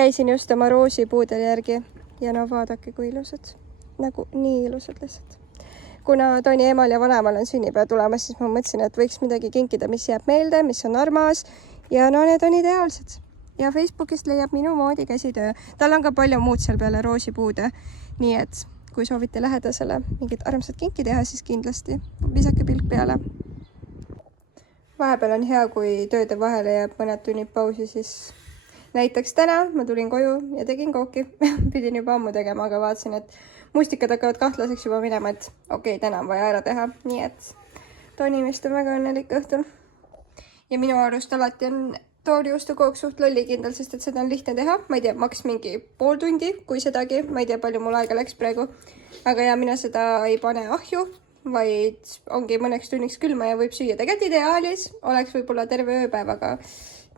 käisin just oma roosipuudel järgi ja no vaadake, kui ilusad. Nagu nii ilusad lihtsalt. Kuna Toni emal ja vanemal on sünnipäev tulemas, siis ma mõtlesin, et võiks midagi kinkida, mis jääb meelde, mis on armas. Ja no need on ideaalsed. Ja Facebookist leiab minu moodi käsitöö. Tal on ka palju muud seal peale roosipuude. Nii et kui soovite lähedasele mingit armsat kinki teha, siis kindlasti visake pilk peale. Vahepeal on hea, kui tööde vahele jääb mõned tunnid pausi, siis näiteks täna ma tulin koju ja tegin kooki. Pidin juba ammu tegema, aga vaatasin, et mustikad hakkavad kahtlaseks juba minema, et okei, täna on vaja ära teha. Nii et Toni vist on väga õnnelik õhtul. Ja minu arust alati on toorjuustukook suht lollikindel, sest et seda on lihtne teha. Ma ei tea, maks mingi pool tundi, kui sedagi. Ma ei tea, palju mul aega läks praegu. Aga ja mina seda ei pane ahju, vaid ongi mõneks tunniks külma ja võib süüa. Tegelikult ideaalis oleks võib-olla terve ööpäev, aga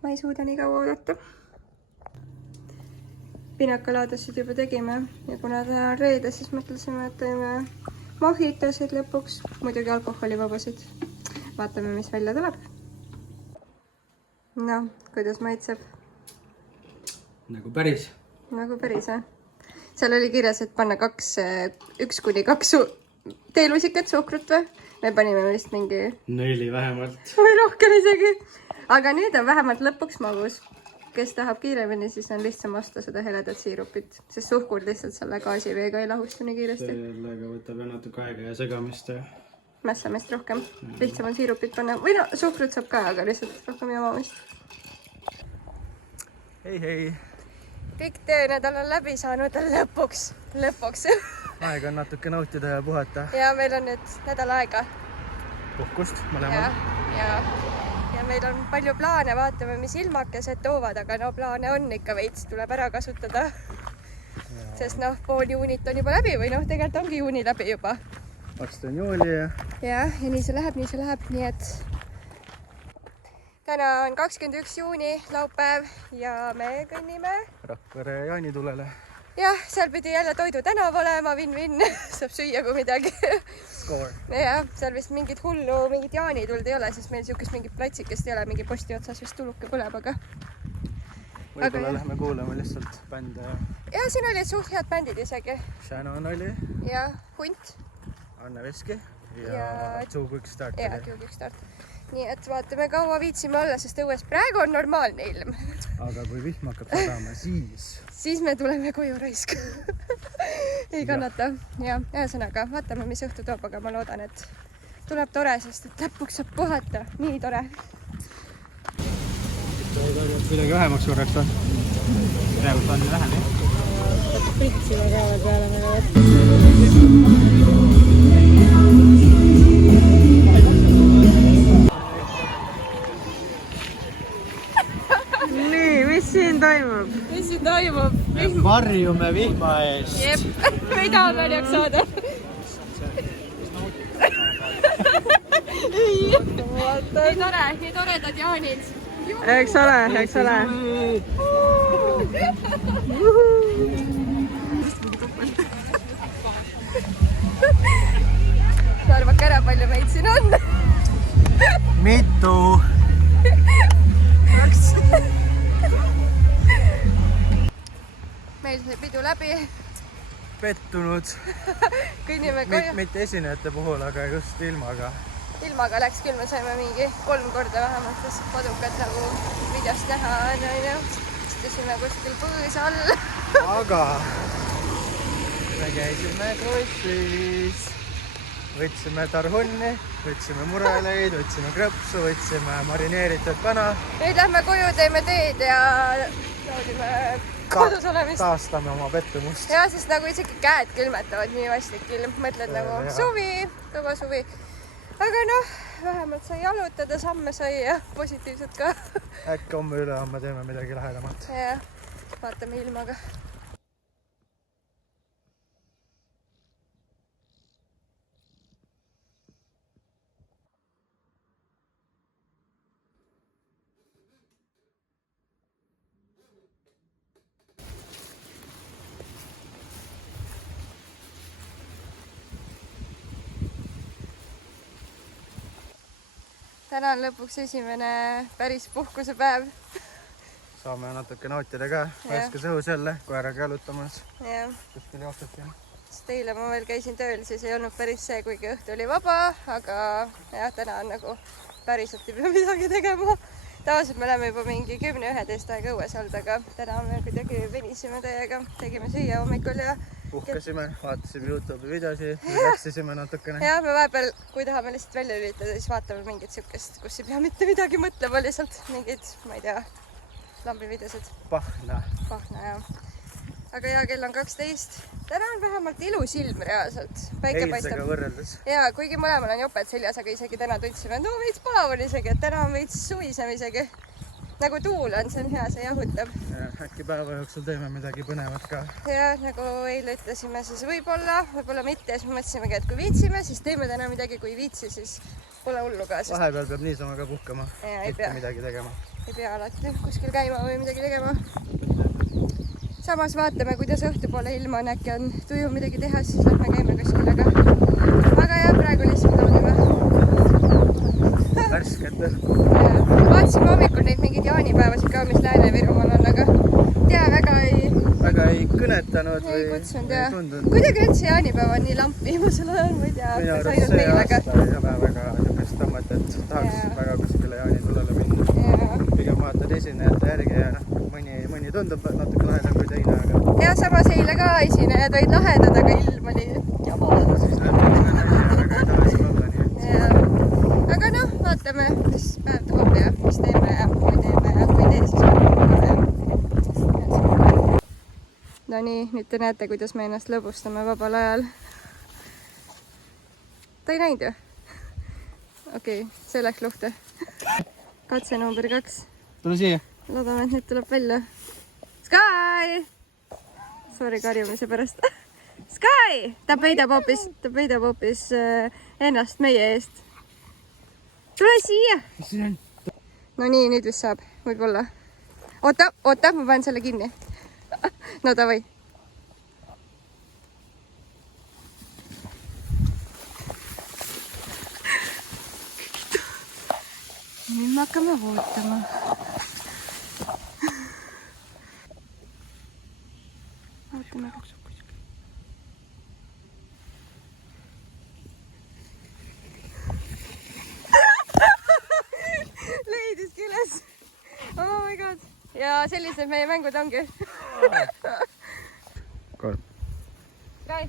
ma ei suuda nii kaua oodata. Pinakalaadasid juba tegime ja kuna täna on reede, siis mõtlesime, et teeme mojitosid lõpuks. Muidugi alkoholivabasid. Vaatame, mis välja tuleb. No, kuidas maitseb? Nagu päris. Nagu päris, jah? Seal oli kirjas, et panna 1–2 teelusikat suhkrut või? Me panime vist mingi 4 vähemalt. Või rohkem isegi. Aga nüüd on vähemalt lõpuks magus. Kes tahab kiiremini, siis on lihtsam osta seda heledat siirupit. Sest suhkur lihtsalt selle gaasiveega ei lahustu nii kiiresti. Sellega võtab natuke aega ja segamist. Mässamist rohkem. Lihtsam on siirupit panna. Või no, suhkrut saab ka, aga lihtsalt rohkem jamamist. Hei. Pikk töönädal on läbi saanud lõpuks. Aega on natuke nautida ja puhata. Ja meil on nüüd nädal aega. Puhkust mõlemal. Ja meil on palju plaane, vaatame, mis ilmakesed toovad, aga no plaane on ikka veits, tuleb ära kasutada. Sest noh, pool juunit on juba läbi või noh, tegelikult ongi juuni läbi juba. Varsti on juuli ja... Ja nii see läheb, nii et... Täna on 21. juuni, laupäev ja me kõnnime... Rakvere jaanitulele. Jah, seal pidi jälle toidu tänav olema, vin-vin, saab süüa kui midagi. Score. Ja, seal vist mingit jaanituld ei ole, sest meil siukest mingit platsikest ei ole, mingi posti otsas vist tuluke põleb, aga... Võib-olla lähme kuulama lihtsalt bände. Ja, siin olid suht head bändid isegi. Shannon oli. Ja, Hunt. Anne Veski. Ja Two Quick Start. Ja, Two Quick Start. Nii, et vaatame kaua viitsime olla, sest õues praegu on normaalne ilm. Aga kui vihm hakkab sadama, siis me tuleme koju raisk. Ei kannata. Ja, ühesõnaga, vaatame, mis õhtu toob, aga ma loodan, et tuleb tore, sest et lõpuks saab puhata. Nii tore. Midagi vähemaks korraks on. Praegu on nii vähem, jah? Pritsime käevad peale meile. Mis siin toimub? Me varjume vihma ees. Jep, me ei taha väljaks saada. Nii toredad jaanid. Eks ole. Arvake ära, palju meid siin on. Mitu? Meil sai pidu läbi. Pettunud. Kõnnime koju. Mitte esinejate puhul, aga just ilmaga. Ilmaga läks küll, me saime mingi 3 korda vähemalt lihtsalt padukat nagu videost näha on. Istusime kuskil põõs all. Aga me käisime Kroipis. Võtsime tarhunni, võtsime mureleid, võtsime krõpsu, võtsime marineeritud kana. Nüüd lähme koju, teeme teed ja naudime kodus olemist. Taastame oma pettumust. Ja, sest nagu isegi käed külmetavad nii vastik ilm. Mõtled nagu suvi, kõva suvi. Aga noh, vähemalt sai jalutada, samme sai ja positiivselt ka. Äkki homme ülehomme teeme midagi lähedamat. Ja, vaatame ilmaga. Täna on lõpuks esimene päris puhkusepäev. saame natuke nautida ka värskes õhus jälle koeraga jalutamas. jah. Kuskil jooksebki. Sest eile ma veel käisin tööl, siis ei olnud päris see, kuigi õhtu oli vaba, aga jah, täna on nagu päriselt ei pea midagi tegema. Tavaliselt me oleme juba mingi 10-11 aega õues olnud, aga täna me kuidagi venisime teiega, tegime süüa hommikul ja puhkasime, vaatasime YouTube'i videosi, relaksisime natukene. jah, me vahepeal, kui tahame lihtsalt välja lülitada, siis vaatame mingit siukest, kus ei pea mitte midagi mõtlema, lihtsalt mingid, ma ei tea, lambivideosid. Pahna, jah. Aga ja kell on 12. Täna on vähemalt ilus ilm reaalselt. Päike eilsega võrreldes. Ja kuigi mõlemal on joped seljas, aga isegi täna tundsime, et no veits palav on isegi, et täna on veits suvisem isegi. Nagu tuul on, see on hea, see jahutab. Äkki päeva jooksul teeme midagi põnevat ka. Ja nagu eile ütlesime, siis võib-olla mitte. Siis mõtlesimegi, et kui viitsime, siis teeme täna midagi, kui viitsi, siis pole hullu ka. Vahepeal peab niisama ka puhkama. Ei pea. Midagi tegema. Ei pea alati kuskil käima või midagi tegema. Samas vaatame, kuidas õhtupoole ilma on, äkki on tuju midagi teha, siis lähme käime kuskil, aga jah, praegu lihtsalt naudime. Värsket. Vaatasime hommikul neid mingeid jaanipäevasid ka, mis Lääne-Virumaal on, aga tea, väga ei kõnetanud ei kutsunud ja tundunud. kuidagi üldse jaanipäeva on nii lamp viimasel ajal, ma ei tea. Minu arust see aasta ei ole väga niisugust tammat, et tahaks väga kuskile jaanitulele minna. Pigem vaatad esinejate järgi ja mõni tundub natuke lahedam kui teine, aga... Ja samas eile ka esinejad olid lahedad, aga ilm oli jama. Siis läheb väga ei taha siin olla, nii et... Aga noh, vaatame, mis päev toob ja mis teeme ja kui teeme ja kui tee, siis vaatame. No nii, nüüd te näete, kuidas me ennast lõbustame vabal ajal. Ta ei näinud ju? Okei, see läks luhte. Katse number 2. Tule siia. Loodame, et nüüd tuleb välja. Sky! Sorry karjumise pärast. Sky! Ta peidab hoopis ennast meie eest. Tule siia! No nii, nüüd vist saab. Võib-olla. Oota, ma panen selle kinni. No davai. Nüüd me hakkame ootama. Vaatame. Leidiski üles. Oh my god. Ja sellised meie mängud ongi. Kolm. Kai.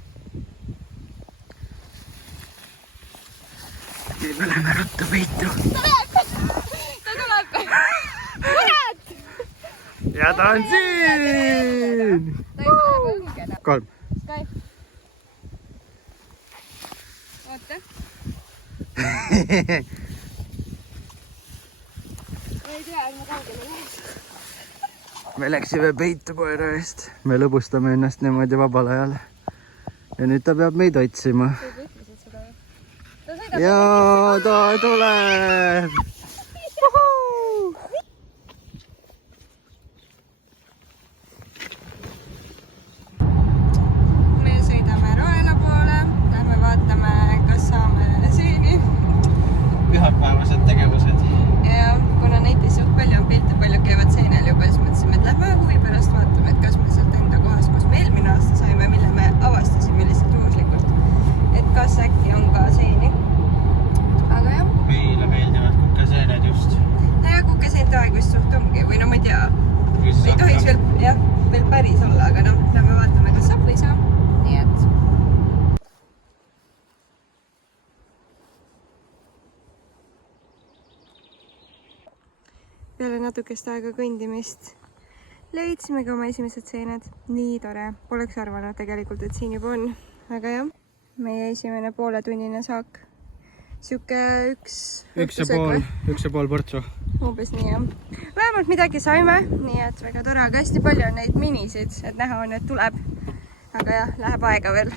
Me läheme ruttu peitu. Ta tuleb. Kurat! Ja ta on siin! Ta ei ole õngena. 3. Kai. Oota. Ma ei tea, et ma kaugele läheks. Me läksime peitu koera eest. Me lõbustame ennast niimoodi vabal ajal. Ja nüüd ta peab meid otsima. Ja ta tuleb! Me sõidame Roela poole. Lähme vaatame, kas saame seeni. Pühapäevased tegevused. Ja kuna netis suht palju on pilte, palju käivad seinel juba, siis mõtlesime, et lähme huvi pärast vaatame, et kas me sealt enda kohast, kus me eelmine aasta saime, mille me avastasime lihtsalt juhuslikult, et kas äkki on ka seeni. Aga jah. Meile meeldivad kukeseened just. No ja kukeseente aeg vist suht ongi või no ma ei tea. Ei tohiks veel päris olla, aga noh, lähme vaatame, kas saab või saa. Nii et... Peale natukest aega kõndimist leidsime ka oma esimesed seened. Nii tore. Poleks arvanud tegelikult, et siin juba on. Aga jah, meie esimene pooletunnine saak. Siuke 1,5 portsu. Umbes nii jah. Vähemalt midagi saime, nii et väga tore, aga hästi palju on neid minisid, et näha on, et tuleb. Aga jah, läheb aega veel.